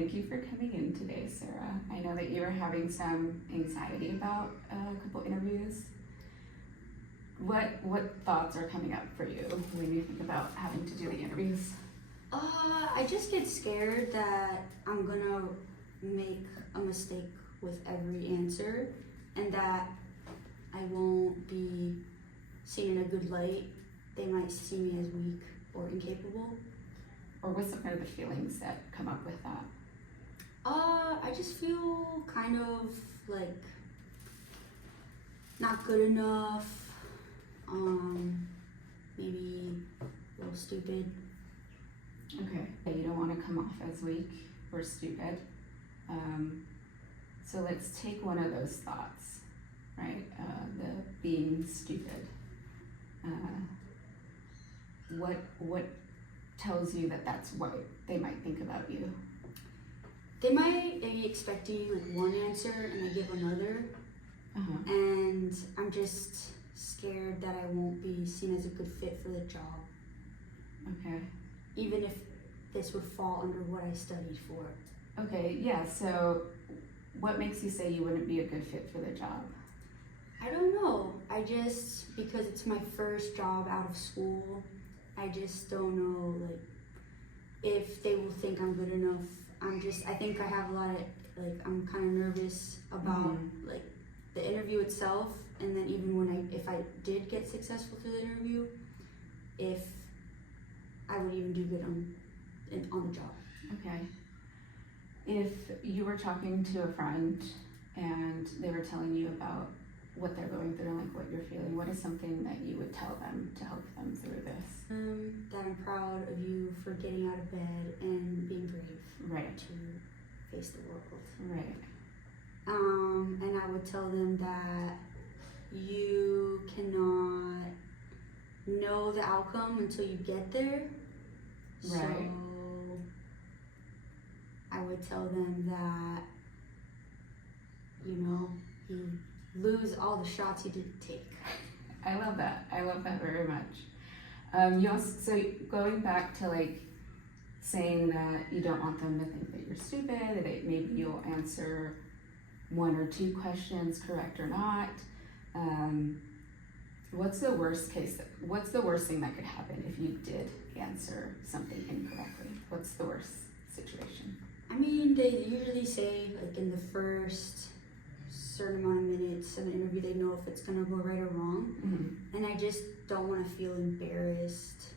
thank you for coming in today, Sarah. I know that you were having some anxiety about a couple interviews. What thoughts are coming up for you when you think about having to do the interviews? I just get scared that I'm gonna make a mistake with every answer and that I won't be seen in a good light. They might see me as weak or incapable. Or what's some of the feelings that come up with that? I just feel kind of like not good enough, maybe a little stupid. Okay, you don't want to come off as weak or stupid. So let's take one of those thoughts, right? The being stupid. What tells you that that's what they might think about you? They might be expecting like one answer and I give another, and I'm just scared that I won't be seen as a good fit for the job. Okay. Even if this would fall under what I studied for. Okay, yeah, so what makes you say you wouldn't be a good fit for the job? I don't know. Because it's my first job out of school, I just don't know, like, if they will think I'm good enough. I think I have a lot of, like, I'm kind of nervous about, like, the interview itself, and then even if I did get successful through the interview, if I would even do good on the job. Okay. If you were talking to a friend and they were telling you about what they're going through and like what you're feeling, what is something that you would tell them to help them through this? That I'm proud of you for getting out of bed and being brave. Right. To face the world. Right. And I would tell them that you cannot know the outcome until you get there. Right. So I would tell them that, you lose all the shots you didn't take. I love that. I love that very much. You also, so going back to like saying that you don't want them to think that you're stupid, that maybe you'll answer one or two questions correct or not. What's the worst thing that could happen if you did answer something incorrectly? What's the worst situation? I mean, they usually say like in the first certain amount of minutes of an interview, they know if it's gonna go right or wrong. And I just don't want to feel embarrassed.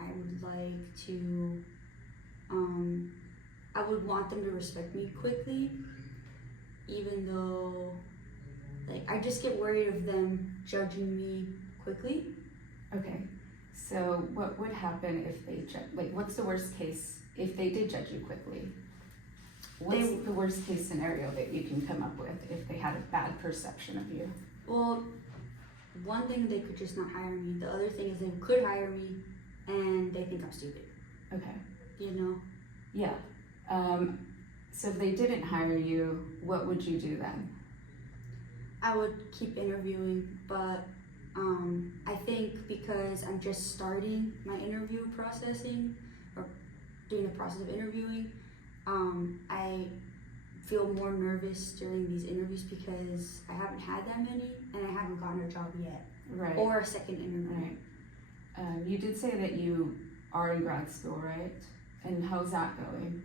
I would like to, I would want them to respect me quickly, even though, like, I just get worried of them judging me quickly. Okay, so what would happen if they what's the worst case if they did judge you quickly? What's the worst case scenario that you can come up with if they had a bad perception of you? Well, one thing, they could just not hire me. The other thing is they could hire me and they think I'm stupid. Okay. Yeah. So if they didn't hire you, what would you do then? I would keep interviewing, but I think because I'm just starting my interview processing or doing the process of interviewing, I feel more nervous during these interviews because I haven't had that many and I haven't gotten a job yet. Right. Or a second interview. Right. You did say that you are in grad school, right? And how's that going?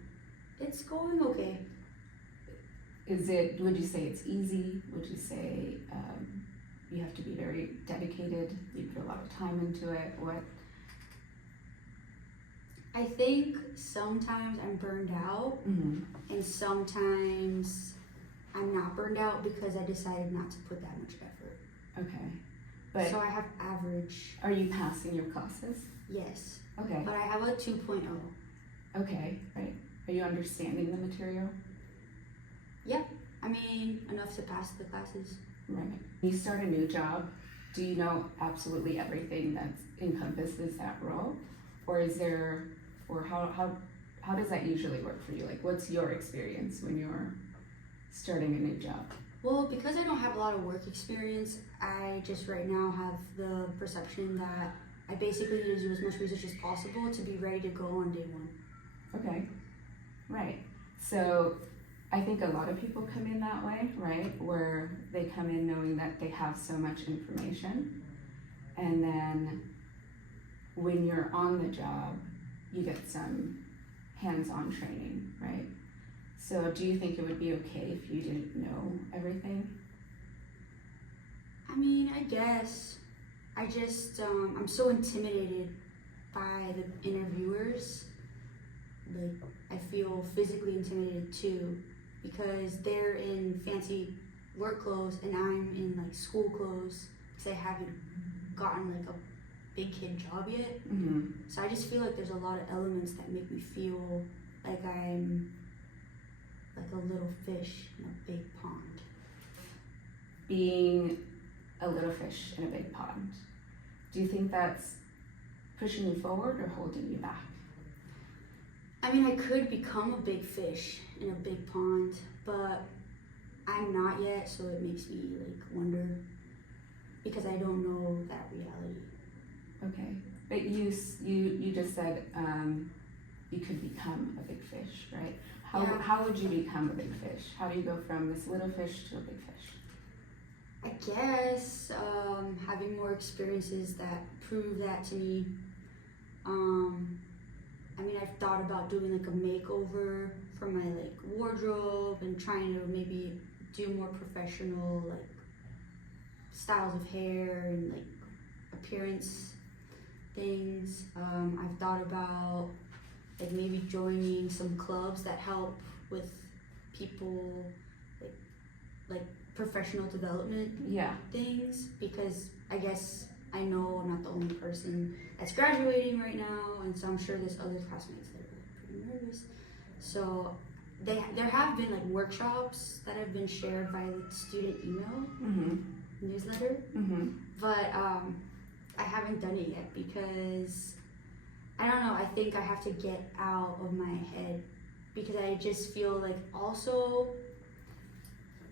It's going okay. Would you say it's easy? Would you say you have to be very dedicated? You put a lot of time into it? What? I think sometimes I'm burned out, and sometimes I'm not burned out because I decided not to put that much effort. Okay. So I have average. Are you passing your classes? Yes. Okay. But I have a 2.0. Okay, right. Are you understanding the material? Yeah, I mean, enough to pass the classes. Right. You start a new job, do you know absolutely everything that encompasses that role? Or how does that usually work for you? Like, what's your experience when you're starting a new job? Well, because I don't have a lot of work experience, I just right now have the perception that I basically need to do as much research as possible to be ready to go on day one. Okay. Right. So I think a lot of people come in that way, right? Where they come in knowing that they have so much information, and then when you're on the job, you get some hands-on training, right? So do you think it would be okay if you didn't know everything? I mean, I guess. I just, I'm so intimidated by the interviewers. Like, I feel physically intimidated too, because they're in fancy work clothes and I'm in like school clothes because I haven't gotten like a big kid job yet. Mm-hmm. So I just feel like there's a lot of elements that make me feel like I'm like a little fish in a big pond. Being a little fish in a big pond, do you think that's pushing you forward or holding you back? I mean, I could become a big fish in a big pond, but I'm not yet, so it makes me like wonder because I don't know that reality. Okay, but you just said you could become a big fish, right? How would you become a big fish? How do you go from this little fish to a big fish? I guess having more experiences that prove that to me. I mean, I've thought about doing like a makeover for my like wardrobe and trying to maybe do more professional like styles of hair and like appearance things. I've thought about like maybe joining some clubs that help with people like professional development things, because I guess I know I'm not the only person that's graduating right now, and so I'm sure there's other classmates that are pretty nervous. So there have been like workshops that have been shared by the student email newsletter, but I haven't done it yet because I don't know. I think I have to get out of my head because I just feel like also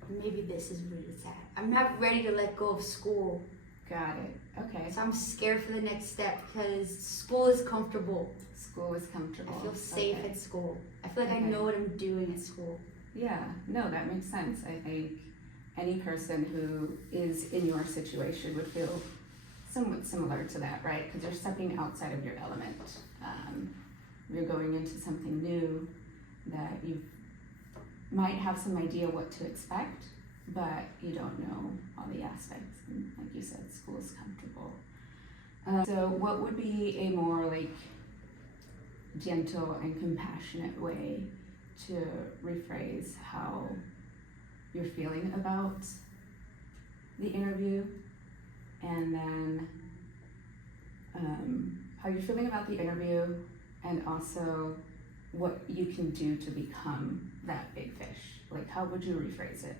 maybe this is really sad. I'm not ready to let go of school. Got it. Okay. So I'm scared for the next step because school is comfortable. School is comfortable. I feel safe at school. I feel like I know what I'm doing at school. Yeah, no, that makes sense. I think any person who is in your situation would feel somewhat similar to that, right? Because you're stepping outside of your element. You're going into something new that you might have some idea what to expect, but you don't know all the aspects. And like you said, school is comfortable. So what would be a more like gentle and compassionate way to rephrase how you're feeling about the interview, and then how you're feeling about the interview, and also what you can do to become that big fish? Like, how would you rephrase it?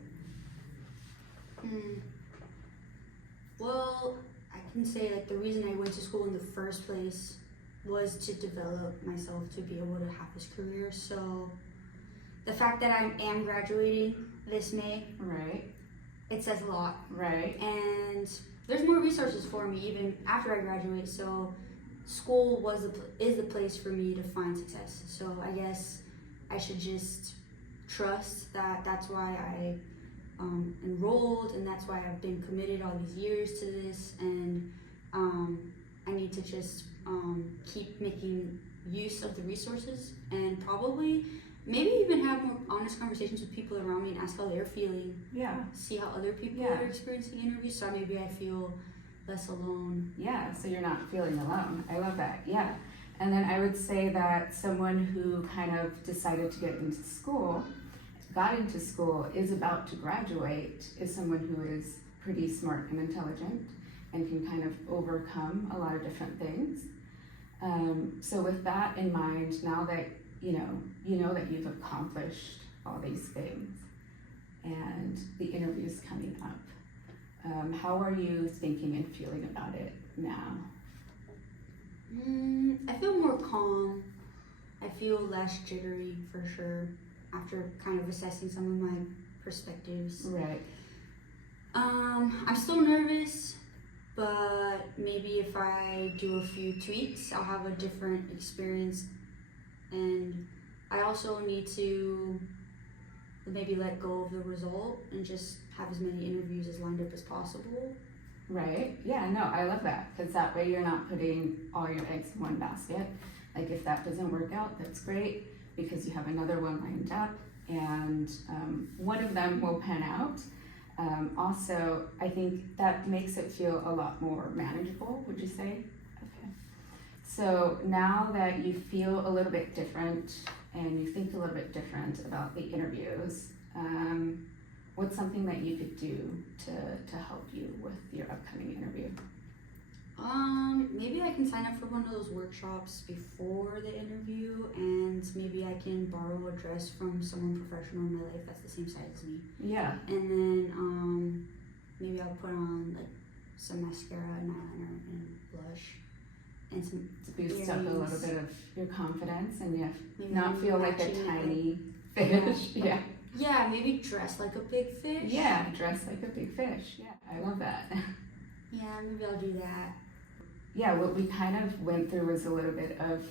Well, I can say like the reason I went to school in the first place was to develop myself to be able to have this career. So the fact that I am graduating this May, Right. it says a lot. Right. And there's more resources for me even after I graduate. So school is the place for me to find success. So I guess I should just trust that that's why I enrolled, and that's why I've been committed all these years to this, and I need to just keep making use of the resources, and probably maybe even have more honest conversations with people around me and ask how they're feeling. Yeah. See how other people are experiencing interviews, so maybe I feel less alone. Yeah, so you're not feeling alone. I love that. Yeah. And then I would say that someone who kind of decided to get into school, got into school, is about to graduate, is someone who is pretty smart and intelligent and can kind of overcome a lot of different things. So with that in mind, now that you know that you've accomplished all these things and the interview's coming up, how are you thinking and feeling about it now? I feel more calm. I feel less jittery for sure after kind of assessing some of my perspectives. Right. I'm still nervous, but maybe if I do a few tweaks, I'll have a different experience, and I also need to maybe let go of the result and just have as many interviews as lined up as possible. Right? Yeah, no, I love that, because that way you're not putting all your eggs in one basket. Like if that doesn't work out, that's great, because you have another one lined up, and one of them will pan out. Also, I think that makes it feel a lot more manageable, would you say? Okay. So now that you feel a little bit different and you think a little bit different about the interviews, what's something that you could do to help you with your upcoming interview? Maybe I can sign up for one of those workshops before the interview, and maybe I can borrow a dress from someone professional in my life that's the same size as me. Yeah. And then maybe I'll put on like some mascara and eyeliner and blush and some To boost earrings. up a little bit of your confidence and Maybe not feel like a matching, tiny fish. Yeah. Yeah, maybe dress like a big fish. Yeah, dress like a big fish. Yeah, I love that. Yeah, maybe I'll do that. Yeah, what we kind of went through was a little bit of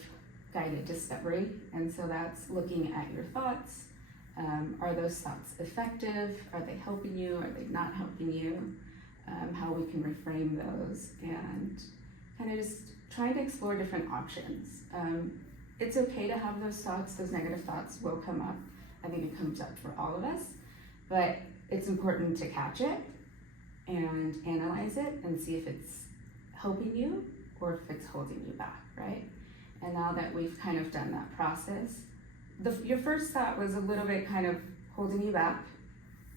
guided discovery, and so that's looking at your thoughts. Are those thoughts effective? Are they helping you? Are they not helping you? How we can reframe those, and kind of just trying to explore different options. It's okay to have those thoughts. Those negative thoughts will come up. I think it comes up for all of us, but it's important to catch it and analyze it and see if it's helping you or if it's holding you back, right? And now that we've kind of done that process, your first thought was a little bit kind of holding you back.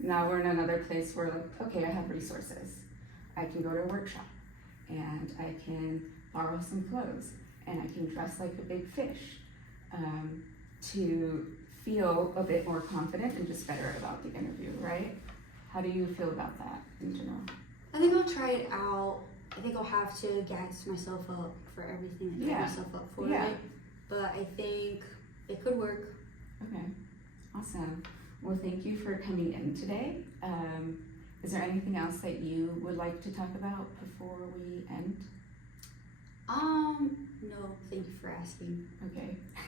Now we're in another place where like, okay, I have resources. I can go to a workshop and I can borrow some clothes and I can dress like a big fish to feel a bit more confident and just better about the interview, right? How do you feel about that in general? I think I'll try it out. I think I'll have to gas myself up for everything and get myself up for it. But I think it could work. Okay, awesome. Well, thank you for coming in today. Is there anything else that you would like to talk about before we end? No, thank you for asking. Okay.